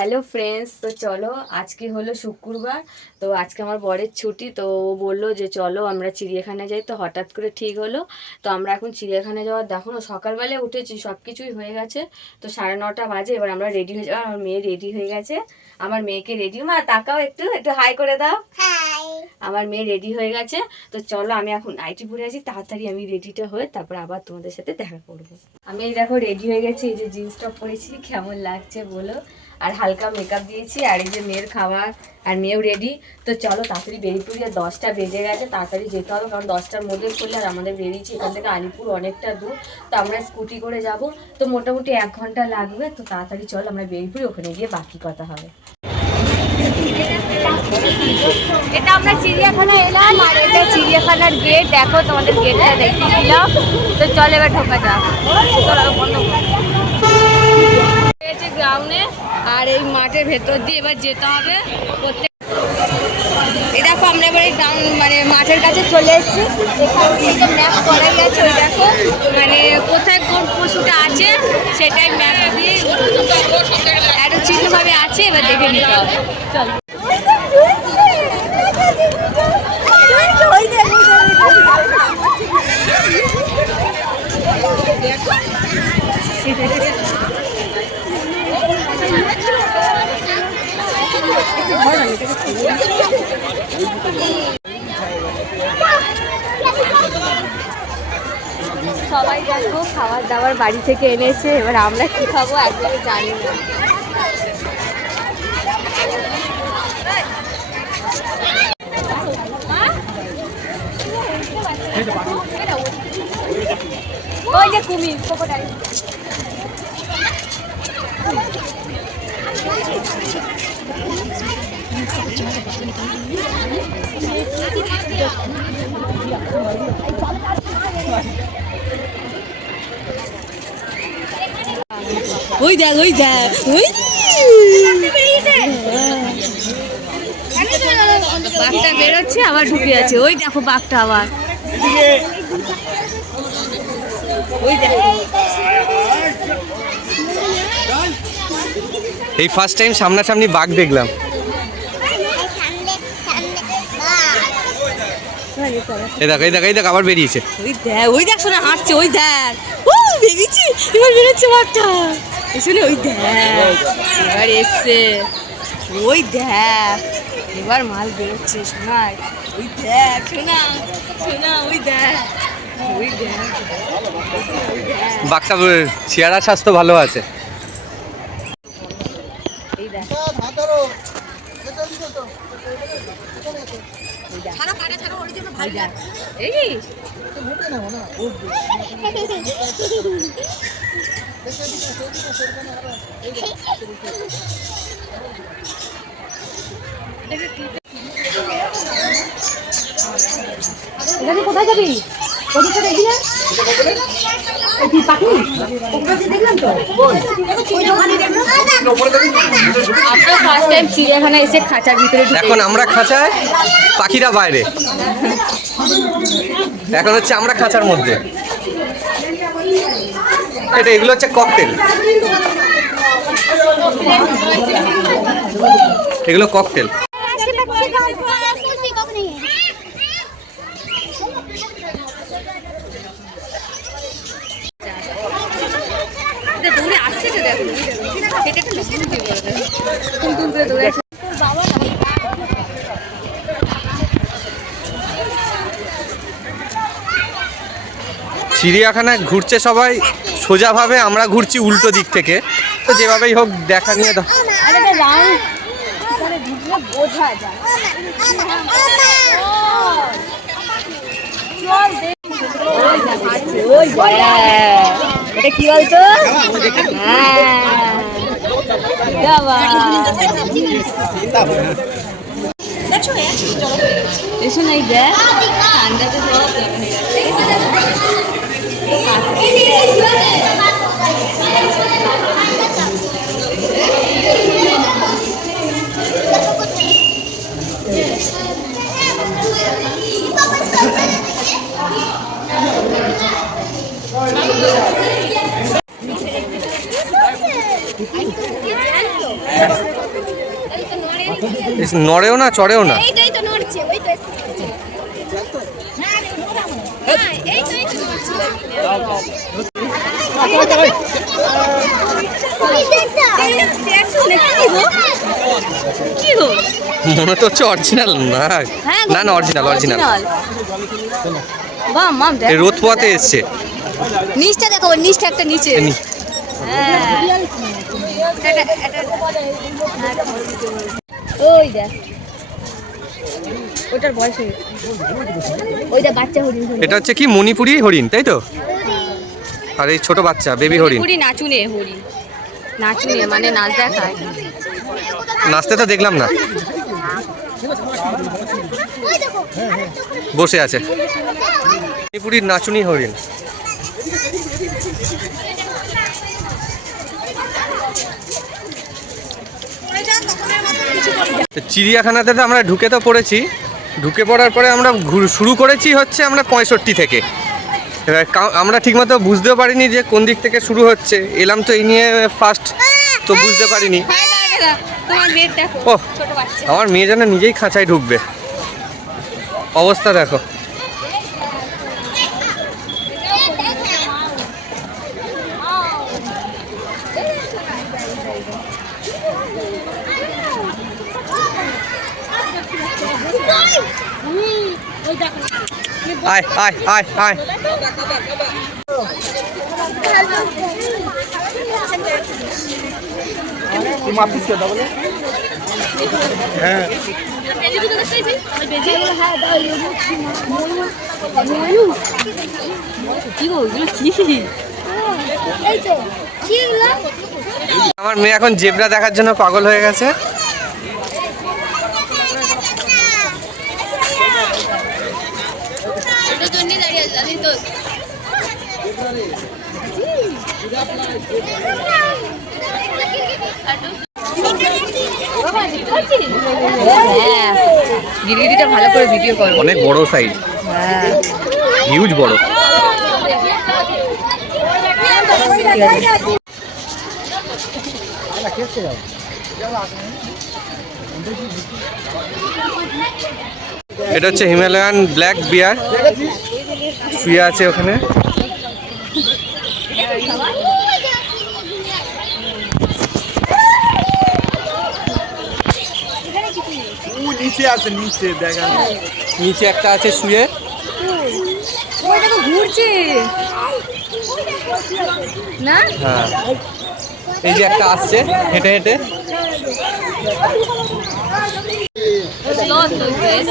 Hello friends, তো চলো আজকে হলো শুক্রবার। তো আজকে আমার বরের ছুটি, তো ও বললো যে চলো আমরা চিড়িয়াখানায় যাই। তো হঠাৎ করে ঠিক হলো। তো আমরা এখন চিড়িয়াখানায় যাওয়ার, দেখো না সকালবেলায় উঠেছি, সব কিছুই হয়ে গেছে। তো 9:30 বাজে, এবার আমরা রেডি হয়ে যাবো। আমার মেয়ে রেডি হয়ে গেছে। আমার মেয়েকে রেডি, মা তাকাও, একটু একটু হাই করে দাও। হাই। আমার মেয়ে রেডি হয়ে গেছে। তো চলো, আমি এখন নাইটি পরে আছি, তাড়াতাড়ি আমি রেডিটা হয়ে তারপর আবার তোমাদের সাথে দেখা করবো। আমি এই দেখো রেডি হয়ে গেছি, এই যে জিন্স টপ পরেছি, কেমন লাগছে বলো। আর হালকা মেকআপ দিয়েছি, আর এই যে মেয়ের খাবার, আর মেয়েও রেডি। তো চলো তাড়াতাড়ি বেরিয়ে পড়ি। আর 10টা বেজে গেছে, তাড়াতাড়ি যেতে হবে, কারণ 10টার মধ্যে করলে। আর আমাদের বেরিয়েছি এখান থেকে আলিপুর অনেকটা দূর, তো আমরা স্কুটি করে যাব। তো মোটামুটি 1 ঘন্টা লাগবে। তো তাড়াতাড়ি চলো আমরা বেরিয়ে পড়ি, ওখানে গিয়ে বাকি কথা হবে। এটা আমরা চিড়িয়াখানায় এলাম, আর এটা চিড়িয়াখানার গেট। দেখো তোমাদের গেটটা দেখিয়ে দিলাম। তো চলো এবার ঢোকা যাক। বন্ধ গ্রাউন্ডে, আর এই মাঠের ভেতর দিয়ে এবার যেতে হবে। এই দেখো আমরা এবার এই গ্রাউন্ড মানে মাঠের কাছে চলে এসেছি। এখান থেকে ম্যাপ করা গেছে, ওই দেখো মানে কোথায় কোন পশুটা আছে সেটাই ম্যাপ দিয়ে একটা চিহ্নভাবে আছে, এবার দেখে নিতে হবে। চল সবাই দেখো খাবার দাবার বাড়ি থেকে এনেছে, এবার আমরা কি খাবো একদমই জানি না। ওই যে কুমির, ক্রোকোডাইল। ওই দেখ ওই দেখ ওই বাঘটা বেরোচ্ছে, আবার ঢুকে আছে। ওই দেখো বাঘটা আবার, ওই দেখো। এই ফার্স্ট টাইম সামনাসামনি বাঘ দেখলাম। এই দেখ এই দেখ এই দেখ আবার বেরিয়েছে। ওই দেখ ওই দেখ, শোনা হাঁটছে। ওই দেখ ও বেরিয়েছে, এবার বেরোচ্ছে বাঘটা। শুনে ওই দেখ এবার এসছে। ওই দেখ এবার মাল বেরোচ্ছে শোনায়। ওই দেখ শোনা শোনা, ওই দেখ ওই দেখ। বাঘটা চেহারা স্বাস্থ্য ভালো আছে। এই দেখ কোথায় যাবি? চিড়িয়াখানা এসে খাঁচার ভিতরে, এখন আমরা খাঁচায়, পাখিরা বাইরে। এখন হচ্ছে আমরা খাঁচার মধ্যে। এটা এগুলো হচ্ছে ককটেল, এগুলো ককটেল। চিড়িয়াখানায় ঘুরছে সবাই সোজাভাবে, আমরা ঘুরছি উল্টো দিক থেকে। তো যেভাবেই হোক দেখা নিয়ে দাও। এটা কি বলতো? এসো নাই দেখ ঠান্ডাতে সব নড়েও না চড়েও না। এইটাই তো নড়ছে, ওই তো একটু নড়ছে। হ্যাঁ, এই তো একটু নড়ছে। কি গো? মনে তো হচ্ছে অরিজিনাল না। হ্যাঁ না না অরিজিনাল অরিজিনাল। বাহ মাম দেখ, রোদ পোয়াতে এসছে। নিচটা দেখো, নিচটা একটা নিচে। হ্যাঁ ওই দেখ, ওটার বয়স হয়ে গেছে। ওইটা বাচ্চা হরিণ। এটা হচ্ছে কি মণিপুরি হরিণ তাই তো? আর এই ছোট বাচ্চা বেবি হরিণ। পুরি নাচুনে হরিণ, নাচুনে মানে নাচ দেখায়। নাচতে তো দেখলাম না, বসে আছে। মণিপুরির নাচুনি হরিণ। তো চিড়িয়াখানাতে তো আমরা ঢুকে তো পড়েছি, ঢুকে পড়ার পরে আমরা শুরু করেছি হচ্ছে আমরা 65 থেকে। এবার আমরা ঠিকমতো বুঝতেও পারিনি যে কোন দিক থেকে শুরু হচ্ছে, এলাম তো এই নিয়ে ফার্স্ট, তো বুঝতে পারিনি। তোমার মেয়ের দেখো, ও ছোট বাচ্চা। আমার মেয়ে যেন নিজেই খাঁচায় ঢুকবে, অবস্থা দেখো। আয় আয় আয় আয়। হ্যাঁ কি গো ওগুলো কি? আমার মেয়ে এখন জেব্রা দেখার জন্য পাগল হয়ে গেছে। হ্যাঁ গিরগিটিটা ভালো করে ভিডিও করো। অনেক বড় সাইজ, হ্যাঁ হিউজ বড়। এটা হচ্ছে হিমালয়ান ব্ল্যাক বিয়ার, শুয়ে আছে ওখানে। নিচে আছে, নিচে দেখা নিচে একটা আছে শুয়ে। ওইটা তো ঘুরছে না? হ্যাঁ এই যে একটা আসছে হেঁটে হেঁটে।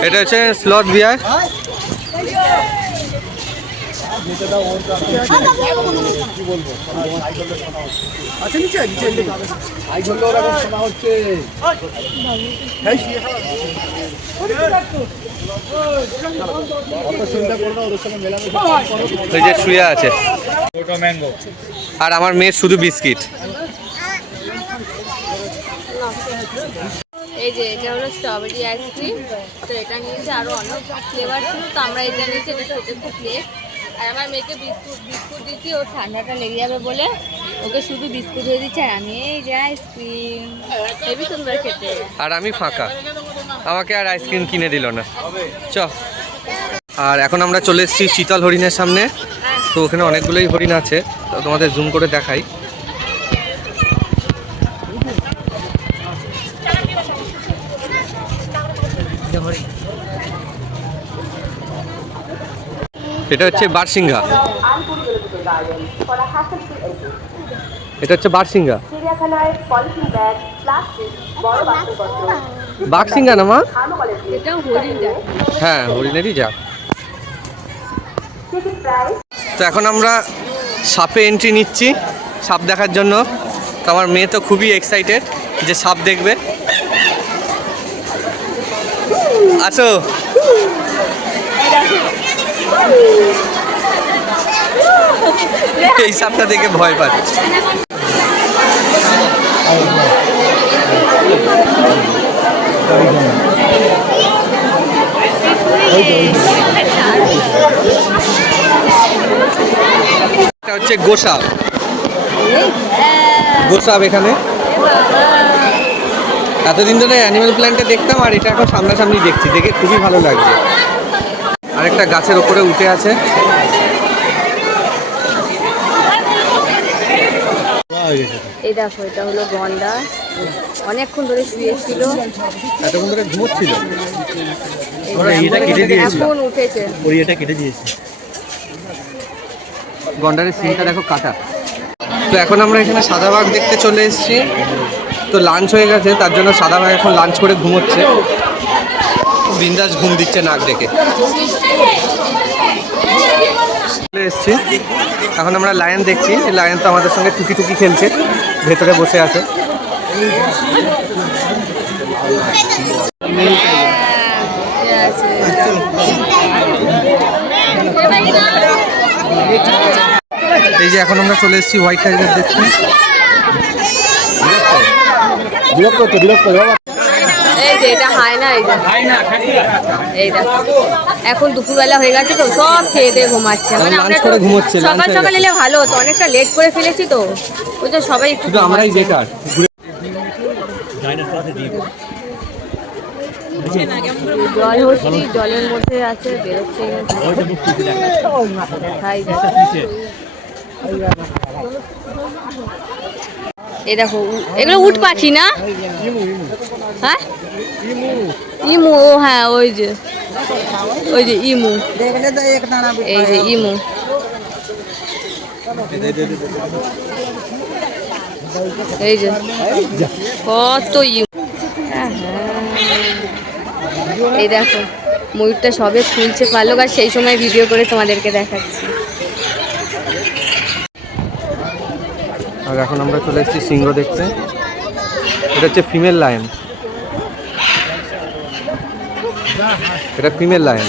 এটা হচ্ছে স্লথ বিয়ার। আচ্ছা নিচে নিচে আই বললো ওরা শোনা হচ্ছে। অত চিন্তা করো না, ওদের সঙ্গে মেলামেশা ওই যে শুয়ে আছে। আর আমার মেয়ের শুধু বিস্কিট। এই যে এটা হলো স্ট্রবেরি আইসক্রিম, তো এটা নিয়েছে আরো অনেক ফ্লেভার ছিল, তো আমরা এটা নিয়েছি, এটা খেতে খুব টেস্ট। আর আমার মেয়েকে বিস্কুট বিস্কুট দিচ্ছি, ও ঠান্ডাটা লেগে যাবে বলে ওকে শুধু বিস্কুট হয়ে দিচ্ছে। আর আমি এই যে আইসক্রিম, হেবি সুন্দর খেতে। আর আমি ফাঁকা, আমাকে আর আইসক্রিম কিনে দিল না। চ। আর এখন আমরা চলে এসেছি চিতল হরিণের সামনে। তো ওখানে অনেকগুলোই হরিণ আছে, তো তোমাদের জুম করে দেখাই। এটা হচ্ছে বারসিংহা, এটা হচ্ছে বারসিংহা। বাঘসিংহা না মা? এটা হরিণ দেখ। হ্যাঁ হরিণেরই যা। তো এখন আমরা সাপে এন্ট্রি নিচ্ছি, সাপ দেখার জন্য। তো আমার মেয়ে তো খুবই এক্সাইটেড যে সাপ দেখবে। আসো। এই সাপটা দেখে ভয় পাচ্ছে। এটা হচ্ছে গোসাপ, গোসাপ এখানে। এতদিন ধরে অ্যানিমাল প্ল্যান্টে দেখতাম, আর এটা এখন সামনাসামনি দেখছি, দেখে খুবই ভালো লাগছে। আরেকটা গাছের ওপরে উঠে আছে। এই দেখো, এটা হলো গন্ডা, অনেকক্ষণ ধরে শুয়েছিল, এতক্ষণ ধরে ঘুমোচ্ছিল, এখন উঠেছে। গন্ডারের সিনটা দেখো কাটা। তো এখন আমরা এখানে সাদা বাঘ দেখতে চলে এসেছি। তো লাঞ্চ হয়ে গেছে, তার জন্য সাদা বাঘ এখন লাঞ্চ করে ঘুমোচ্ছে, বিন্দাস ঘুম দিচ্ছে নাক ডেকে। চলে এসেছি, এখন আমরা লায়ন দেখছি। লায়ন তো আমাদের সঙ্গে টুকি টুকি খেলছে, ভেতরে বসে আছে। এই যে এখন আমরা চলে এসেছি হোয়াইট টাইগার দেখতে। এই যে এটা হায়না, এই দেখো এখন দুপুরবেলা হয়ে গেছে তো সব খেয়ে দিয়ে ঘুমাচ্ছে। মানে আমরা লাঞ্চ করে ঘুমোচ্ছে, সকাল সকাল এলে ভালো হতো, অনেকটা লেট করে ফেলেছি তো ওই তো সবাই একটু শুধু আমরাই বেকার। জল হচ্ছে, জলের মধ্যে আছে, বেরোচ্ছে। এই দেখো, এগুলো উট পাখি না? হ্যাঁ ইমু, ও হ্যাঁ ওই যে ইমু, এই যে ইমু। এই যে কত ইমু। এই দেখো ময়ূরটা সবে খুলছে পালক, আর সেই সময় ভিডিও করে তোমাদেরকে দেখাচ্ছি। আর এখন আমরা চলে এসেছি সিংহ দেখতে। এটা হচ্ছে ফিমেল লায়ন, এটা ফিমেল লায়ন।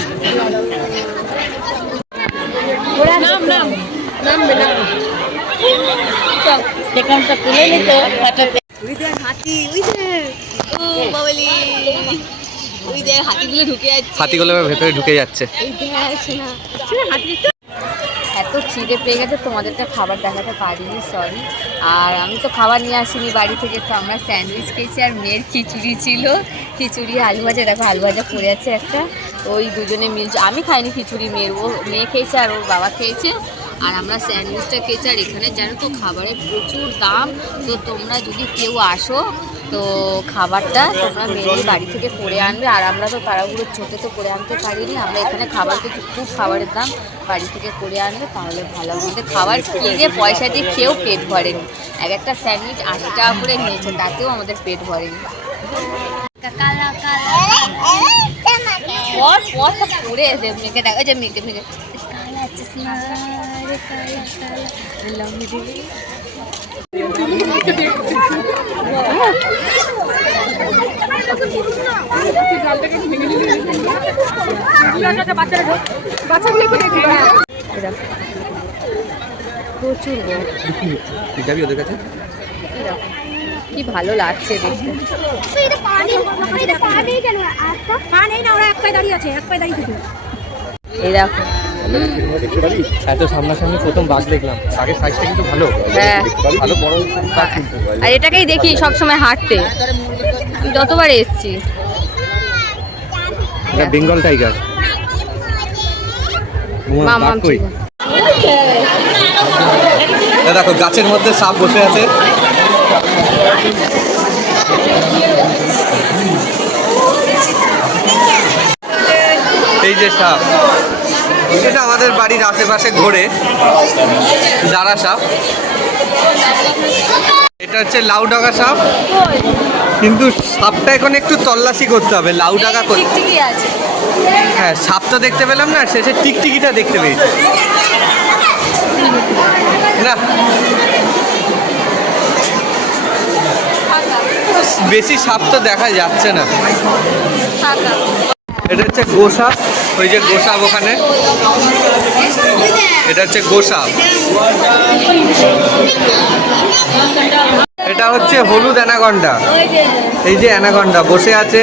হাতিগুলো ঢুকে যাচ্ছে, হাতিগুলো ভেতরে ঢুকে যাচ্ছে। এত খিদে পেয়ে গেছে, তোমাদেরকে খাবার দেখাতে পারিনি, সরি। আর আমি তো খাবার নিয়ে আসিনি বাড়ি থেকে, তো আমরা স্যান্ডউইচ খেয়েছি, আর মেয়ের খিচুড়ি ছিল, খিচুড়ি আলু ভাজা। দেখো আলু ভাজা পড়ে আছে একটা, ওই দুজনে মিলছে। আমি খাইনি খিচুড়ি, মেয়ে খেয়েছে আর ওর বাবা খেয়েছে, আর আমরা স্যান্ডউইচটা খেয়েছি। আর এখানে জানো তো খাবারের প্রচুর দাম, তো তোমরা যদি কেউ আসো তো খাবারটা তোমরা মেনলি বাড়ি থেকে করে আনবে। আর আমরা তো তাড়াহুড়ো ছোটো তো করে আনতে পারিনি, আমরা এখানে খাবার থেকে খুব খাবারের দাম, বাড়ি থেকে করে আনবে তাহলে ভালো। আমাদের খাবার কিনে পয়সা দিয়ে খেয়েও পেট ভরেনি, এক একটা স্যান্ডউইচ 80 টাকা করে নিয়েছে, তাতেও আমাদের পেট ভরেনি। পরে এসে মেয়েকে দেখা যে মেয়েকে প্রচুর যাবি ওদের কাছে? কি ভালো লাগছে দেখতে। এই দেখো এত সামনাসামনি প্রথম বাঘ দেখলাম, বাঘের সাইজটা কিন্তু ভালো, হ্যাঁ ভালো বড় বাঘ কিন্তু। আর এটাকেই দেখি সবসময় হাঁটতে, আমি যতবার এসছি। এটা বেঙ্গল টাইগার। মামাম ছিল। দেখো গাছের মধ্যে সাপ বসে আছে। এই যে সাপ, এটা আমাদের বাড়ির আশেপাশে ঘোরে, জারা সাপ। এটা হচ্ছে লাউডাঙ্গা সাপ, কিন্তু সাপটা এখন একটু তল্লাশি করতে হবে। লাউডাঙ্গা হ্যাঁ, সাপ তো দেখতে পেলাম না, শেষে টিকটিকিটা দেখতে পেয়েছি না। বেশি সাপ তো দেখা যাচ্ছে না। এটা হচ্ছে গোসাপ, ওই যে গোসাপ ওখানে, এটা হচ্ছে গোসাপ। এটা হচ্ছে হলুদ অ্যানাকন্ডা, এই যে অ্যানাকন্ডা বসে আছে।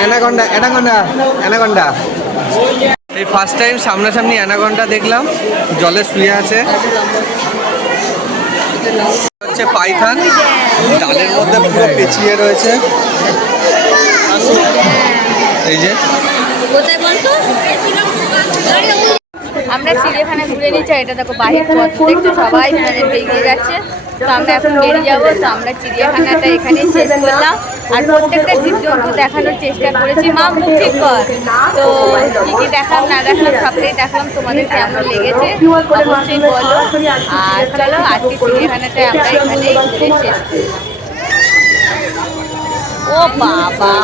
অ্যানাকন্ডা অ্যানাকন্ডা অ্যানাকন্ডা, এই ফার্স্ট টাইম সামনাসামনি অ্যানাকন্ডা দেখলাম, জলে শুয়ে আছে। হচ্ছে পাইথান, ডালের মধ্যে পুরো পেঁচিয়ে রয়েছে। এই যে কোথায় বলতো? আমরা চিড়িয়াখানা ঘুরে নিচ্ছি, এটা দেখো বাহির পথ দেখছো সবাই মানে বেরিয়ে যাচ্ছে। তো আমরা এখন বেরিয়ে যাবো। তো আমরা চিড়িয়াখানাটা এখানেই শেষ করলাম, আর প্রত্যেকটা জীবজন্তু দেখানোর চেষ্টা করেছি। মা মুখ ঠিক কর। তো কী কী দেখলাম না দেখলাম সবটাই দেখলাম। তোমাদের কেমন লেগেছে অবশ্যই বলো। আর চলো আজকে চিড়িয়াখানাটা আমরা এখানেই ঘুরে শেষ করি। ও বাবা